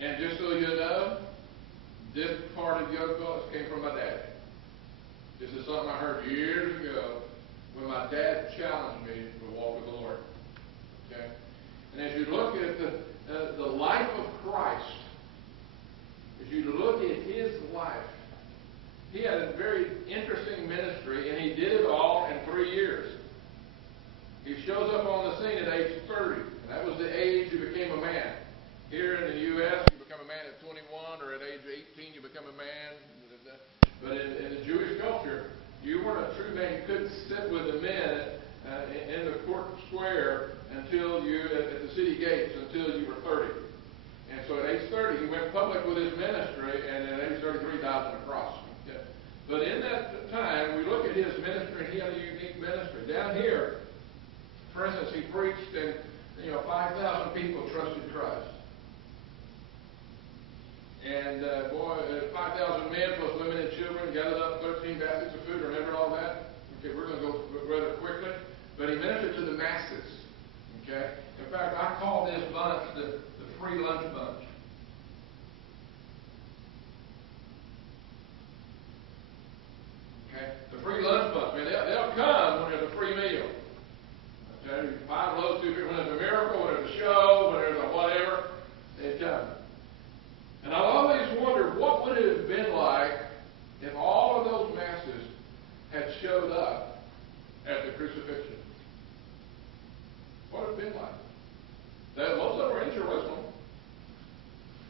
And just so you know, this part of Yokefellows came from my dad. This is something I heard years ago when my dad challenged me to walk with the Lord. Okay? And as you look at the life of Christ, as you look at his life, he had a very interesting ministry, and he did it all in 3 years. He shows up on the scene at age 30, and that was the age you became a man. Here in the U.S., you become a man at 21, or at age 18, you become a man. But in the Jewish culture, you weren't a true man. You couldn't sit with the men in the court square until you, at the city gates, until you were 30. And so at age 30, he went public with his ministry, and at age 33, died on the cross. Okay. But in that time, we look at his ministry, and he had a unique ministry. Down here, for instance, he preached, and 5,000 people trusted Christ. And 5,000 men plus women and children gathered up 13 baskets of food. Remember all that? Okay, we're going to go rather quickly. But he ministered to the masses. Okay? In fact, I call this bunch the free lunch bunch. Okay? The free lunch bunch. I mean, they'll come when there's a free meal. Okay? 5 loaves, 2 fish. When there's a miracle, when there's a show, when there's a whatever, they come. And I've always wondered what would it have been like if all of those masses had showed up at the crucifixion. What would it have been like? Most of them were in Jerusalem.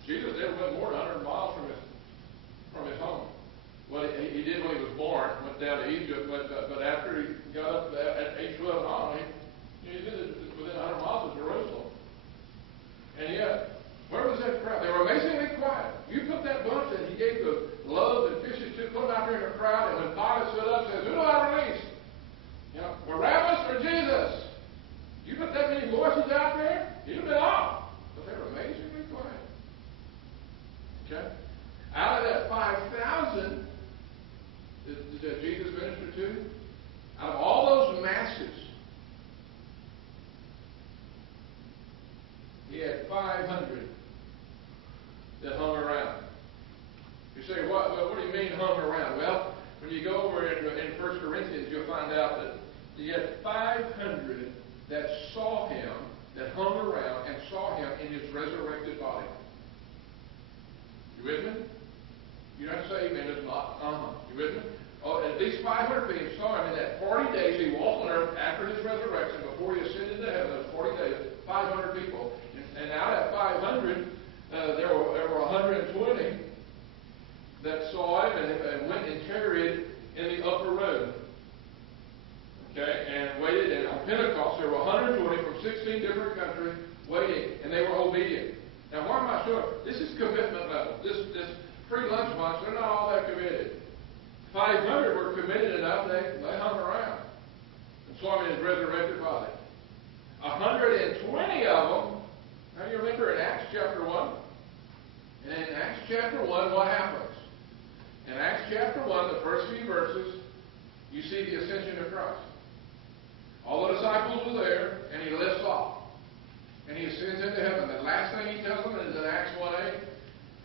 Jesus never went more than 100 miles from his home. Well, he did when he was born, went down to Egypt, but after he got up at age 12 and on, he did within 100 miles of Jerusalem. And yet, where was that crowd? They were amazingly quiet. You put that bunch that he gave the loaves and fishes to, put them out there in the crowd, and when Pilate stood up and says, "Who do I release? Barabbas or Jesus?" You put that many voices out there, he'd have been off. But they were amazingly quiet. Okay? Out of that 5,000 that Jesus ministered to, out of all those masses, he had 500 that hung around. You say, what do you mean hung around? Well, when you go over in 1 Corinthians, you'll find out that you had 500 that saw him, that hung around and saw him in his resurrected body. You with me? You don't have to say amen, it's not. You with me? Oh, at least 500 people saw him in that 40 days he walked on earth after his resurrection, before he ascended to heaven. Those 40 days, 500 people. And out of that 500, there were 120 that saw him and went and tarried in the upper room. Okay, and waited. And on Pentecost, there were 120 from 16 different countries waiting, and they were obedient. Now, why am I showing? This is commitment level. This free lunch bunch, they're not all that committed. 500 were committed enough, they hung around and saw him in his resurrected body. 120 of them. Now, you remember in Acts chapter 1? And in Acts chapter 1, what happens? In Acts chapter 1, the first few verses, you see the ascension of Christ. All the disciples were there, and he lifts off. And he ascends into heaven. The last thing he tells them is in Acts 1:8.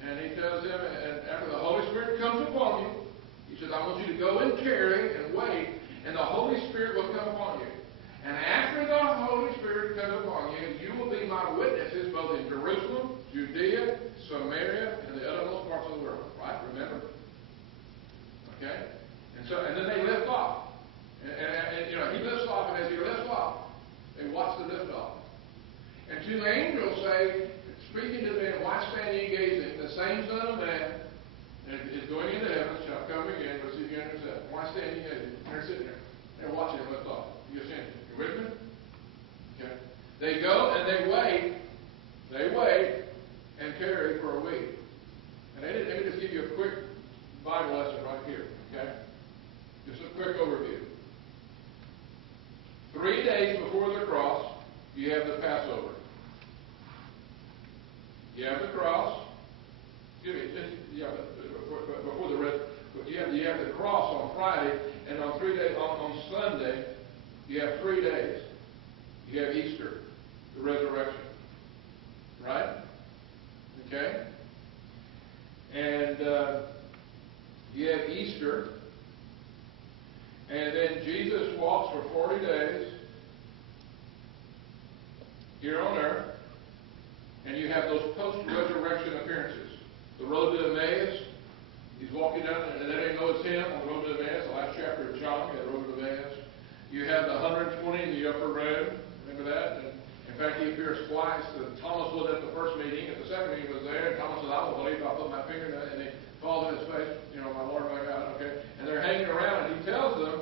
And he tells them, and after the Holy Spirit comes upon you, he says, I want you to go and tarry and wait, and the Holy Spirit will come upon you. And after the Holy Spirit comes upon you, you will be my witnesses both in Jerusalem, Judea, Samaria, and the uttermost parts of the world. Right? Remember? Okay? And then they lift off. And he lifts off, and as he lifts off, they watch the lift off. And 2 angels say, speaking to them, why stand ye gazing? The same Son of Man is going into heaven, shall come again, receive you unto himself. Why stand ye gazing? They're sitting there. They're watching him lift off. You ascend. You with me? Okay. They go and they wait. They wait and tarry for a week. And let me just give you a quick Bible lesson right here. Okay? Just a quick overview. 3 days before the cross, you have the Passover. You have the cross. Excuse me. Before the rest, you have the cross on Friday, and on 3 days on Sunday, you have 3 days. You have Easter, the resurrection. Right? Okay? you have Easter. And then Jesus walks for 40 days here on earth. And you have those post-resurrection appearances. The road to Emmaus. He's walking down, and they didn't know it's him on the road to Emmaus. The last chapter of John, the road to Emmaus. You have the 120 in the upper room. Remember that? And in fact, he appears twice. Thomas was at the first meeting, and the second meeting was there. And Thomas said, "I don't believe. I'll put my finger in it." And he falls on his face. My Lord, my God. Okay. And they're hanging around, and he tells them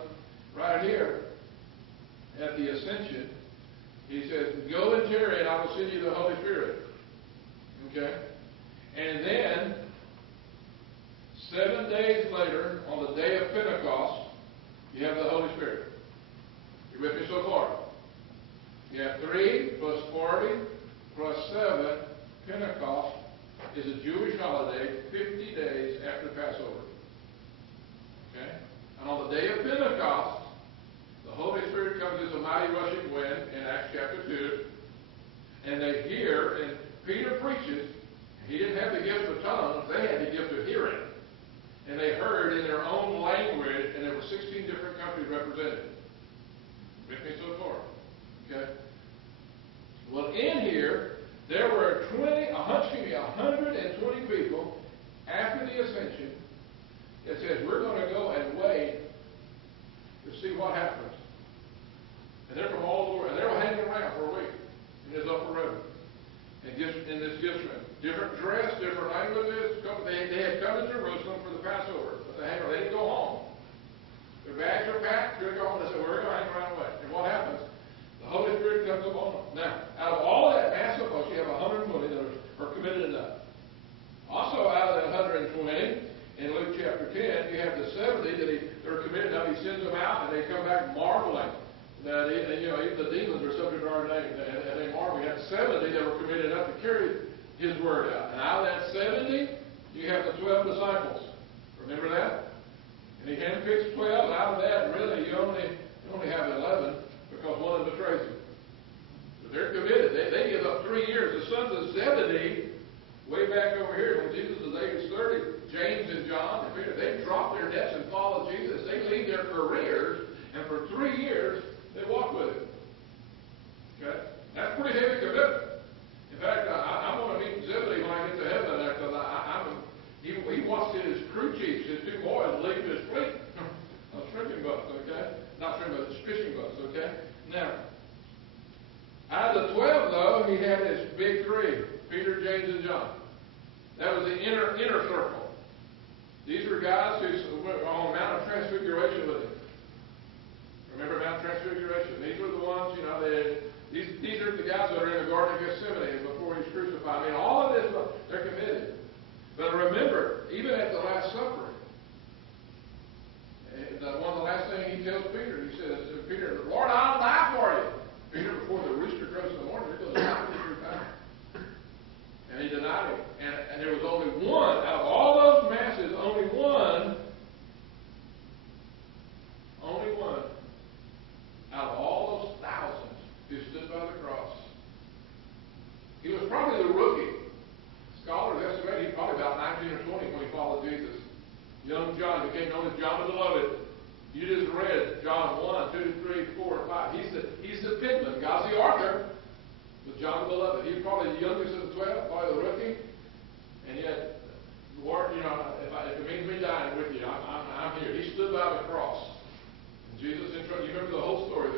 right here at the ascension. He says, "Go and tarry, and I will send you the Holy Spirit." Okay. And then 7 days later, on the day of Pentecost, you have the Holy Spirit. You with me so far? You have 3 plus 40 plus 7. Pentecost is a Jewish holiday 50 days after Passover. Okay? And on the day of Pentecost, the Holy Spirit comes as a mighty rushing wind in Acts chapter 2. And they hear, and Peter preaches. He didn't have the gift of tongues. They had the gift of hearing. And they heard in their own language, and there were 16 different countries represented. With me so far? Okay? Well, in here, there were 120 people after the ascension. It says, we're going to go and wait to see what happens. And they're from all over, and they were hanging around for a week in this upper room. And in this gift room. Different dress, different languages. They had come to Jerusalem for the Passover. But they didn't go home. Their bags are packed. They're going to go home. They said, we're going to hang around and wait. And what happens? The Holy Spirit comes upon them. Now, out of all of that massive host, you have 120 that are committed enough. Also, out of that 120, in Luke chapter 10, you have the 70 that are committed enough. He sends them out, and they come back marveling. That even the demons are subject to our name, and they marvel. You have 70 that were committed enough to carry His word out. And out of that 70, you have the 12 disciples. Remember that? And He handpicks 12. And out of that, really, you only have 11 because one of them betrays Him. But they're committed. They give up 3 years. The sons of Zebedee, way back over here, when Jesus was age 30, James and John and Peter, they drop their nets and follow Jesus. They leave their careers, and for 3 years, they walk with Him. Okay? That's pretty heavy commitment. In fact, I'm going to meet Zebedee when I get to heaven because he watched his crew chiefs, his 2 boys, leave his fleet. Shrimping boats, okay? Not shrimping boats, fishing boats, okay? Now, out of the 12, though, he had his big 3, Peter, James, and John. That was the inner circle. These were guys who were on the Mount of Transfiguration with Him. Remember Mount Transfiguration? These were the ones, these are the guys that are in the Garden of Gethsemane before He's crucified. I mean, all of this, they're committed. But remember, even at the Last Supper, one of the last things He tells Peter, He says, Peter, Lord, I'll die for you. Peter, before the rooster crows in the morning, he goes, "Die for me 3 times." And he denied Him. And there was only one, out of all those masses, only one, out of all those thousands who stood by the cross. He was probably the rookie. Scholars estimate he's probably about 19 or 20 when he followed Jesus. Young John became known as John the Beloved. You just read John 1, 2, 3, 4, 5. He's the Pitman. God's the author. But John the Beloved. He's probably the youngest of the 12, probably the rookie. And yet, Lord, if it means me dying with you, I'm here. He stood by the cross. And Jesus, you remember the whole story.